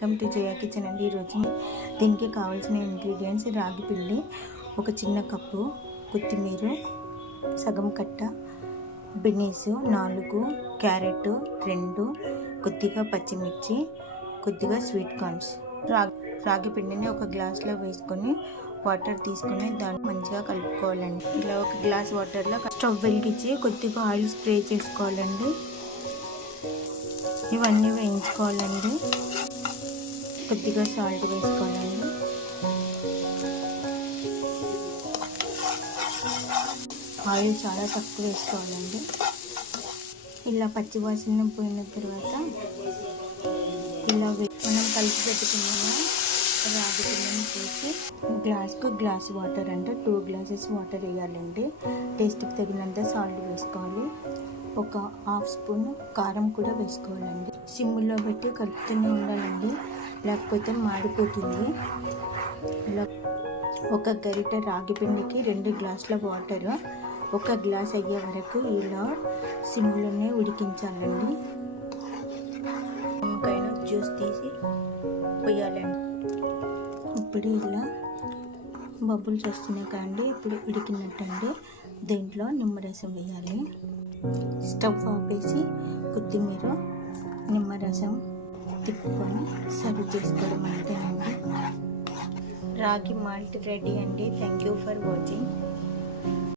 Welcome to Jaya kitchen అండి. ఈరోజు దీనికి కావాల్సిన ఇంగ్రీడియంట్స్ రాగి పిండి ఒక చిన్న కప్పు కొత్తిమీర సగం కట్ట బెనీస్ నాలుగు క్యారెట్ రెండు కొద్దిగా పచ్చిమిర్చి కొద్దిగా స్వీట్ కార్న్స్ రాగి రాగి పిండిని ఒక గ్లాస్లో వేసుకొని వాటర్ తీసుకొని దాన్ని మంచిగా కలుపుకోవాలండి. ఇలా ఒక గ్లాస్ వాటర్లో స్టవ్ వెలిగించి కొద్దిగా ఆయిల్ స్ప్రే చేసుకోవాలండి. ఇవన్నీ వేయించుకోవాలండి. కొద్దిగా సాల్ట్ వేసుకోవాలండి ఆయిల్ చాలా తక్కువ వేసుకోవాలండి. ఇలా పచ్చి వాసన పోయిన తర్వాత ఇలా మనం కలిపి పెట్టుకున్న రాగి పిండిని చేసి గ్లాస్కు గ్లాస్ వాటర్ అంటే టూ గ్లాసెస్ వాటర్ వేయాలండి. టేస్ట్కి తగినంత సాల్ట్ వేసుకోవాలి. ఒక హాఫ్ స్పూన్ కారం కూడా వేసుకోవాలండి. సిమ్లో పెట్టి కలుపుతూనే ఉండాలండి. లేకపోతే మాడిపోతుంది. ఇలా ఒక గరిట రాగి పిండికి రెండు గ్లాసుల వాటర్. ఒక గ్లాస్ అయ్యే వరకు ఇలా సిమ్లోనే ఉడికించాలండి. నిమ్మకాయను జ్యూస్ తీసి పోయాలండి. ఇప్పుడు ఇలా బబుల్స్ వస్తున్నాయి కాండి ఇప్పుడు ఉడికినట్టండి. దీంట్లో నిమ్మరసం వేయాలి. స్టవ్ ఆపేసి కొత్తిమీర నిమ్మరసం తిప్పుకొని సర్వ్ చేసుకోవడం అయితే అండి. రాగి మాల్ట్ రెడీ అండి. Thank you for watching